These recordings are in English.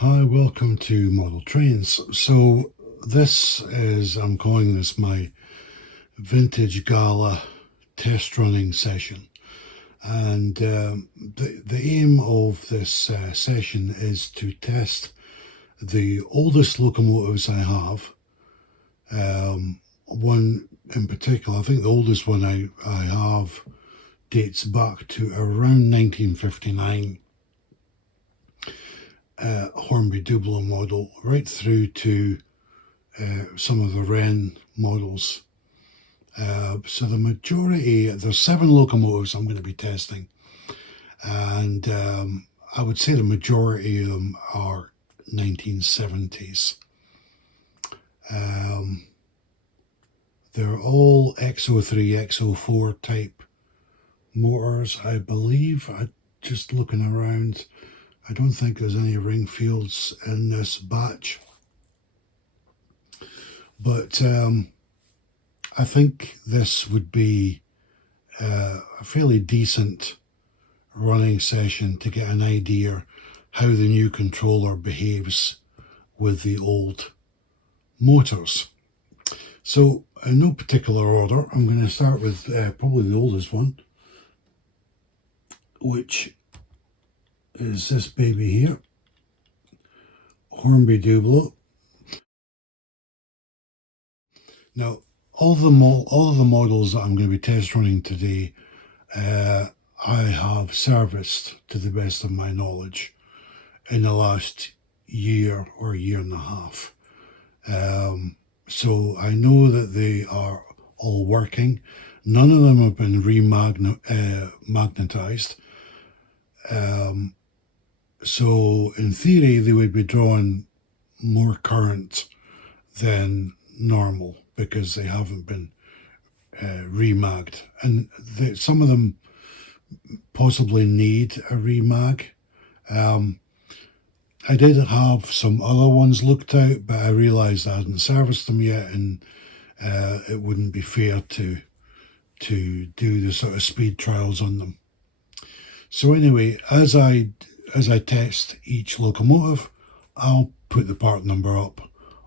Hi, welcome to Model Trains. So I'm calling this my vintage Gala test running session. And the aim of this session is to test the oldest locomotives I have. One in particular, I think the oldest one I have dates back to around 1959. Hornby Dublo model, right through to some of the Wren models. So the majority, there's 7 locomotives I'm going to be testing, and I would say the majority of them are 1970s. They're all XO3, XO4 type motors, I believe. Just looking around, I don't think there's any ring fields in this batch. But I think this would be a fairly decent running session to get an idea how the new controller behaves with the old motors. So in no particular order, I'm going to start with probably the oldest one, which is this baby here, Hornby Dublo. Now, all of the models that I'm going to be test running today, I have serviced to the best of my knowledge in the last year or year and a half. So I know that they are all working. None of them have been remagnetized. So in theory, they would be drawing more current than normal because they haven't been remagged. And some of them possibly need a remag. I did have some other ones looked out, but I realised I hadn't serviced them yet, and it wouldn't be fair to do the sort of speed trials on them. So anyway, as I test each locomotive, I'll put the part number up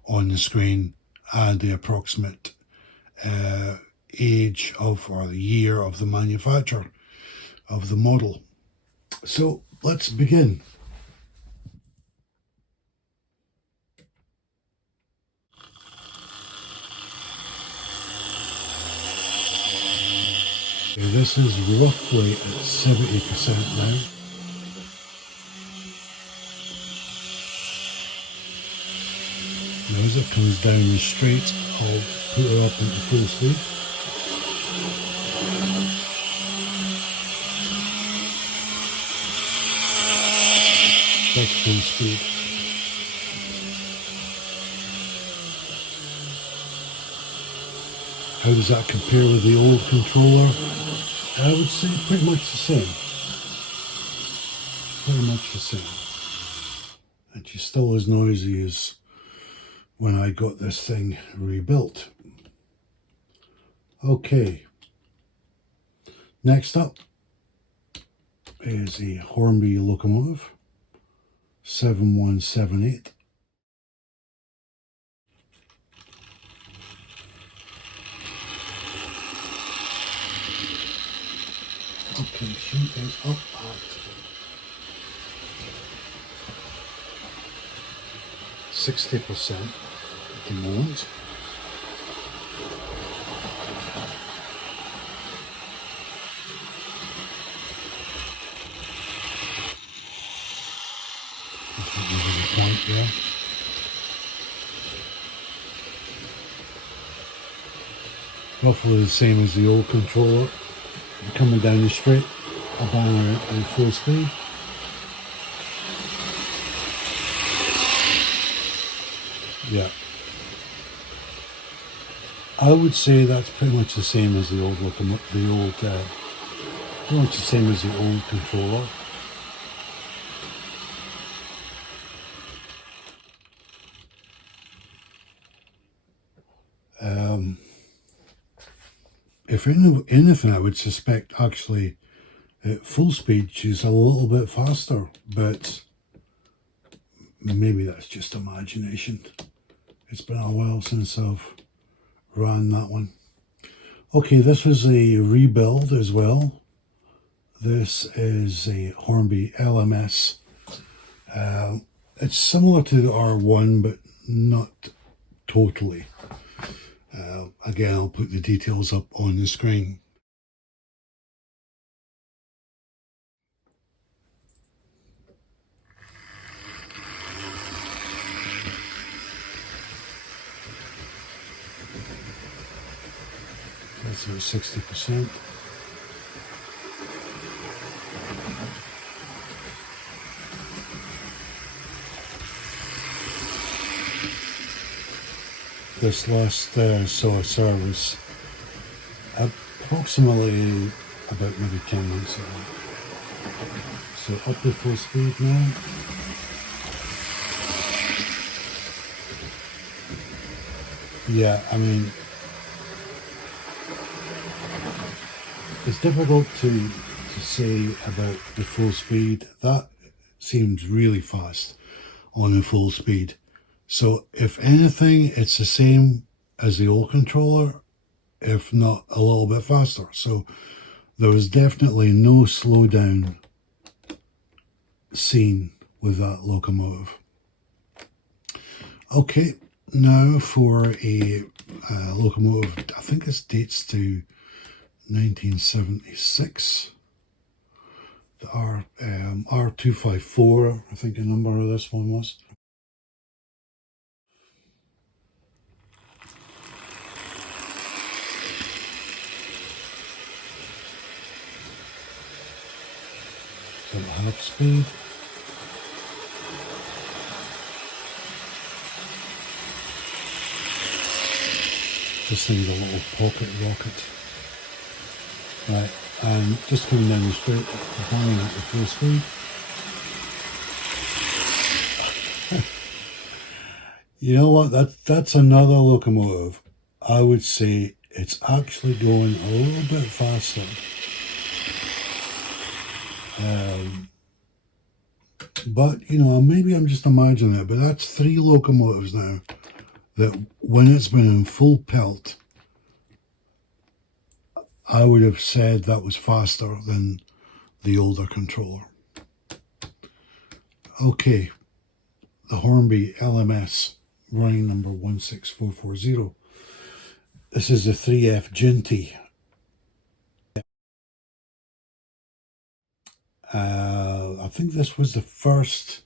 on the screen and the approximate age of, or the year of the manufacture of the model. So let's begin. This is roughly at 70% now. Now as it comes down the straight, I'll put her up into full speed. That's full speed. How does that compare with the old controller? I would say pretty much the same. Pretty much the same. And she's still as noisy as when I got this thing rebuilt. Okay. Next up is a Hornby locomotive, 7178. Okay, she is up at 60% at the moment. Point there. Roughly the same as the old controller. Coming down the straight, I bang her at full speed. Yeah. I would say that's pretty much the same as the old pretty much the same as the old controller. If anything, I would suspect actually at full speed she's a little bit faster, but maybe that's just imagination. It's been a while since I've ran that one. Okay, this was a rebuild as well. This is a Hornby LMS. It's similar to the R1, but not totally. Again, I'll put the details up on the screen. That's about 60%. This last saw service approximately about maybe 10 months ago. So up to full speed now. Yeah, I mean, it's difficult to say about the full speed. That seems really fast on the full speed. So if anything, it's the same as the old controller, if not a little bit faster. So there was definitely no slowdown seen with that locomotive. Okay, now for a locomotive, I think this dates to 1976. The R254, I think the number of this one was. So half speed. This thing's a little pocket rocket. Right, and just coming down the straight, banging at the full speed. You know what, that's another locomotive. I would say it's actually going a little bit faster. But, you know, maybe I'm just imagining it, but that's 3 locomotives now that when it's been in full pelt, I would have said that was faster than the older controller. Okay, the Hornby LMS, running number 16440. This is the 3F Ginty. I think this was the first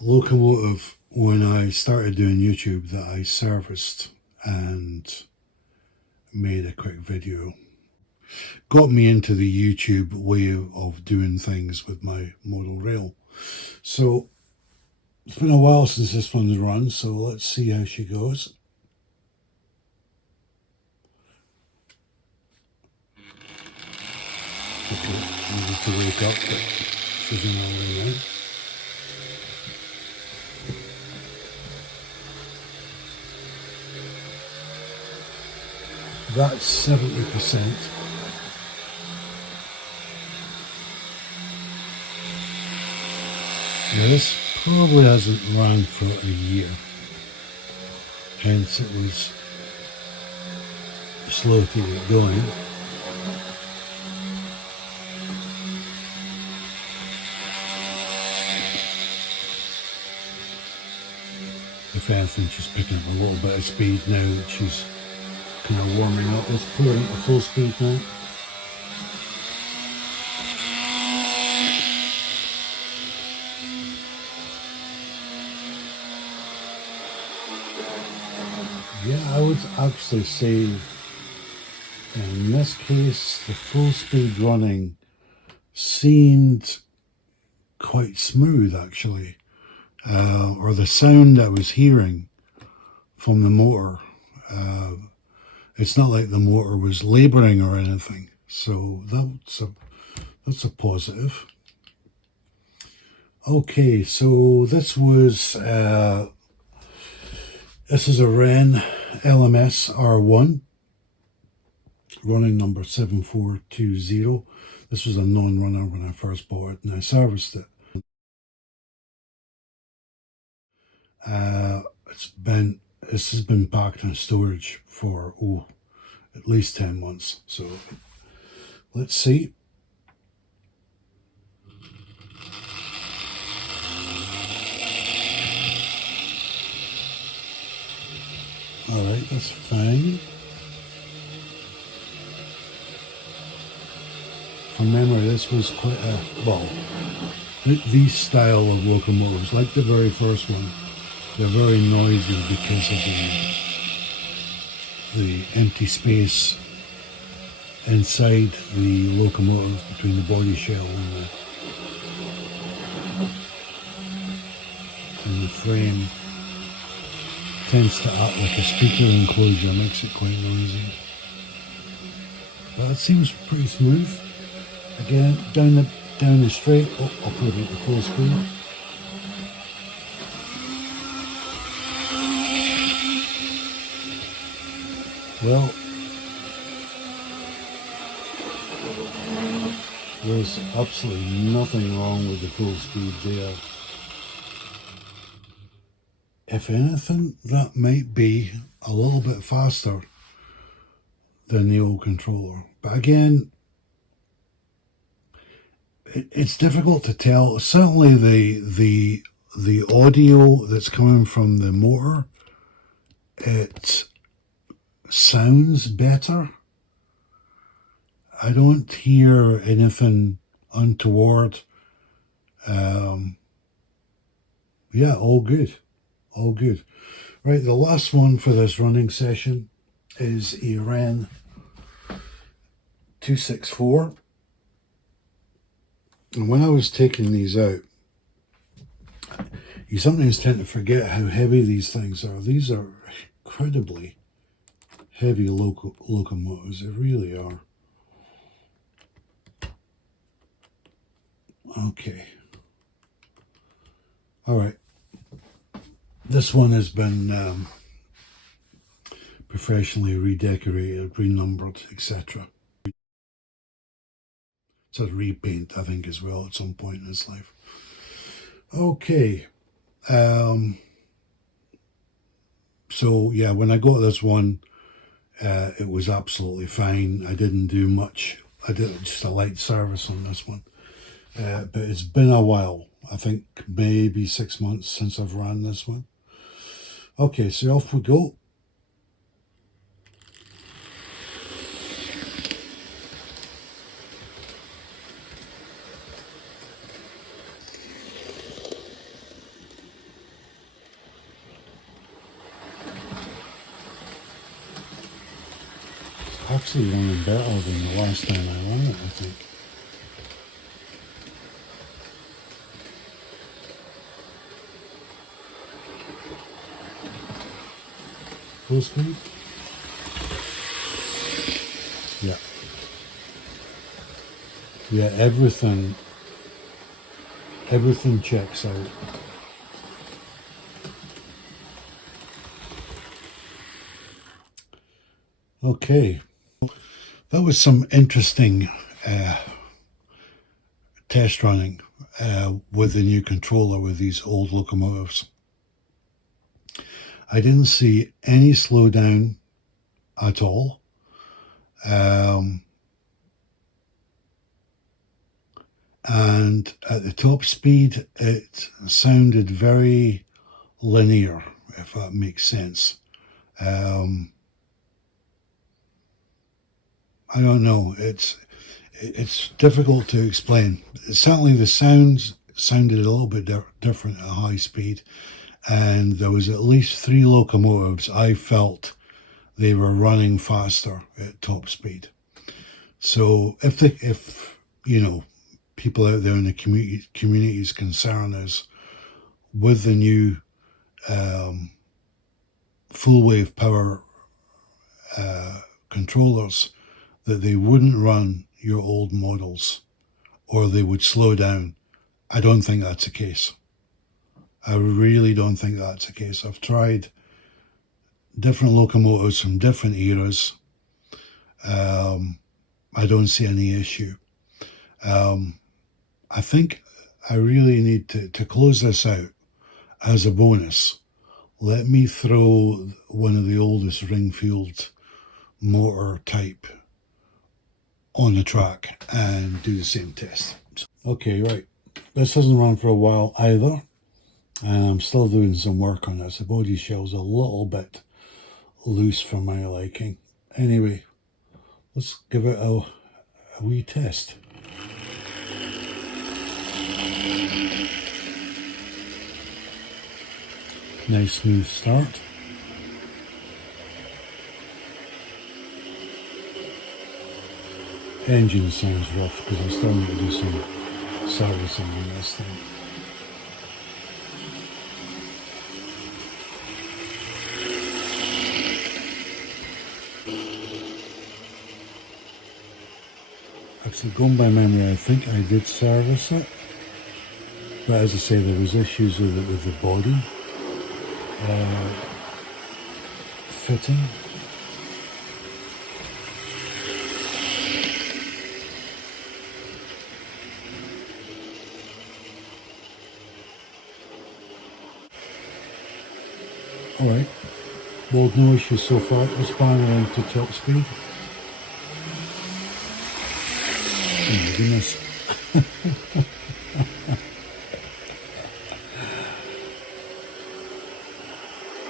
locomotive when I started doing YouTube that I serviced and made a quick video. Got me into the YouTube way of doing things with my model rail. So it's been a while since this one's run, so let's see how she goes. Okay, needed to wake up, but she's in all the way. That's 70%. Now this probably hasn't run for a year, hence it was slow to get going. If anything, she's picking up a little bit of speed now that she's kind of warming up. Let's put her into full speed now. Yeah, I would actually say in this case the full speed running seemed quite smooth actually, or the sound I was hearing from the motor, it's not like the motor was labouring or anything, so that's a positive. Okay, so this is a Wren LMS R1, running number 7420. This was a non-runner when I first bought it and I serviced it. This has been packed in storage for at least 10 months. So let's see. All right, that's fine. From memory, this was quite these style of locomotives, like the very first one, they're very noisy because of the empty space inside the locomotive between the body shell and the frame. Tends to act like a speaker enclosure, makes it quite noisy. But it seems pretty smooth. Again, down the straight, I'll put it at full speed. Well, there's absolutely nothing wrong with the full speed there. If anything, that might be a little bit faster than the old controller. But again, it's difficult to tell. Certainly the audio that's coming from the motor, it sounds better. I don't hear anything untoward. Yeah, all good. All good. Right, the last one for this running session is a Wren 264. And when I was taking these out, you sometimes tend to forget how heavy these things are. These are incredibly heavy locomotives. They really are. Okay. All right. This one has been professionally redecorated, renumbered, etc. It's a repaint, I think, as well at some point in its life. Okay. So yeah, when I got this one, it was absolutely fine. I didn't do much. I did just a light service on this one. But it's been a while. I think maybe 6 months since I've ran this one. Okay, so off we go. It's actually running better than the last time I ran it, I think. Full speed? Yeah. Yeah, everything checks out. Okay. That was some interesting test running with the new controller with these old locomotives. I didn't see any slowdown at all. And at the top speed, it sounded very linear, if that makes sense. I don't know. It's difficult to explain. Certainly the sounds sounded a little bit different at high speed, and there was at least 3 locomotives I felt they were running faster at top speed. So if you know, people out there in the community's concern is with the new full wave power controllers, that they wouldn't run your old models or they would slow down. I don't think that's the case. I really don't think that's the case. I've tried different locomotives from different eras. I don't see any issue. I think I really need to close this out as a bonus. let me throw one of the oldest Ringfield motor type on the track and do the same test. Okay, right. This hasn't run for a while either, and I'm still doing some work on this. The body shell's a little bit loose for my liking. Anyway, let's give it a wee test. Nice smooth start. Engine sounds rough because I still need to do some servicing on this thing. Actually, going by memory, I think I did service it, but as I say, there was issues with the body fitting. Alright, well, no issues so far. Let's pan around to top speed. Oh my goodness.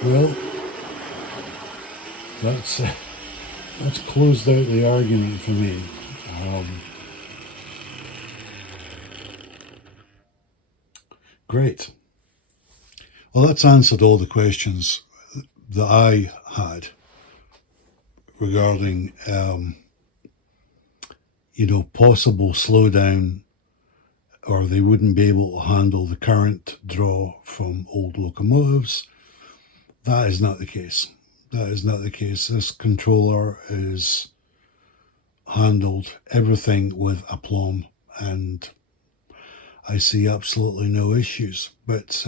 Well, that's closed out the argument for me. Great. Well, that's answered all the questions that I had regarding, possible slowdown, or they wouldn't be able to handle the current draw from old locomotives. That is not the case. That is not the case. This controller is handled everything with aplomb, and I see absolutely no issues. But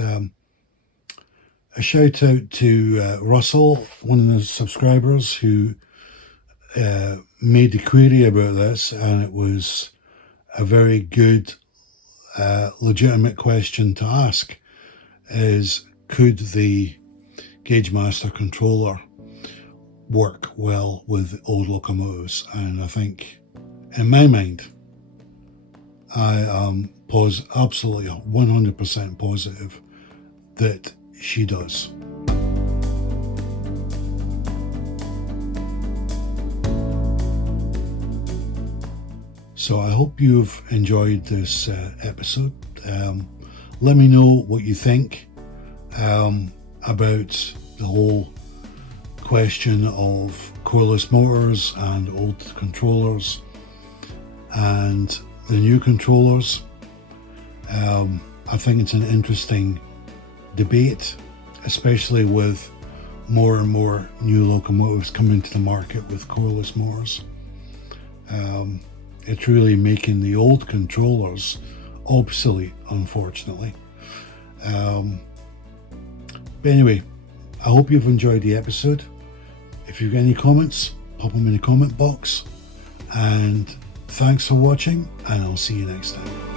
a shout out to Russell, one of the subscribers, who made the query about this, and it was a very good, legitimate question to ask, is could the Gaugemaster Controller work well with old locomotives? And I think, in my mind, I am absolutely 100% positive that she does. So I hope you've enjoyed this episode. Let me know what you think about the whole question of coreless motors and old controllers and the new controllers. I think it's an interesting debate, especially with more and more new locomotives coming to the market with coreless motors. It's really making the old controllers obsolete, unfortunately. But anyway, I hope you've enjoyed the episode. If you've got any comments, pop them in the comment box. And thanks for watching, and I'll see you next time.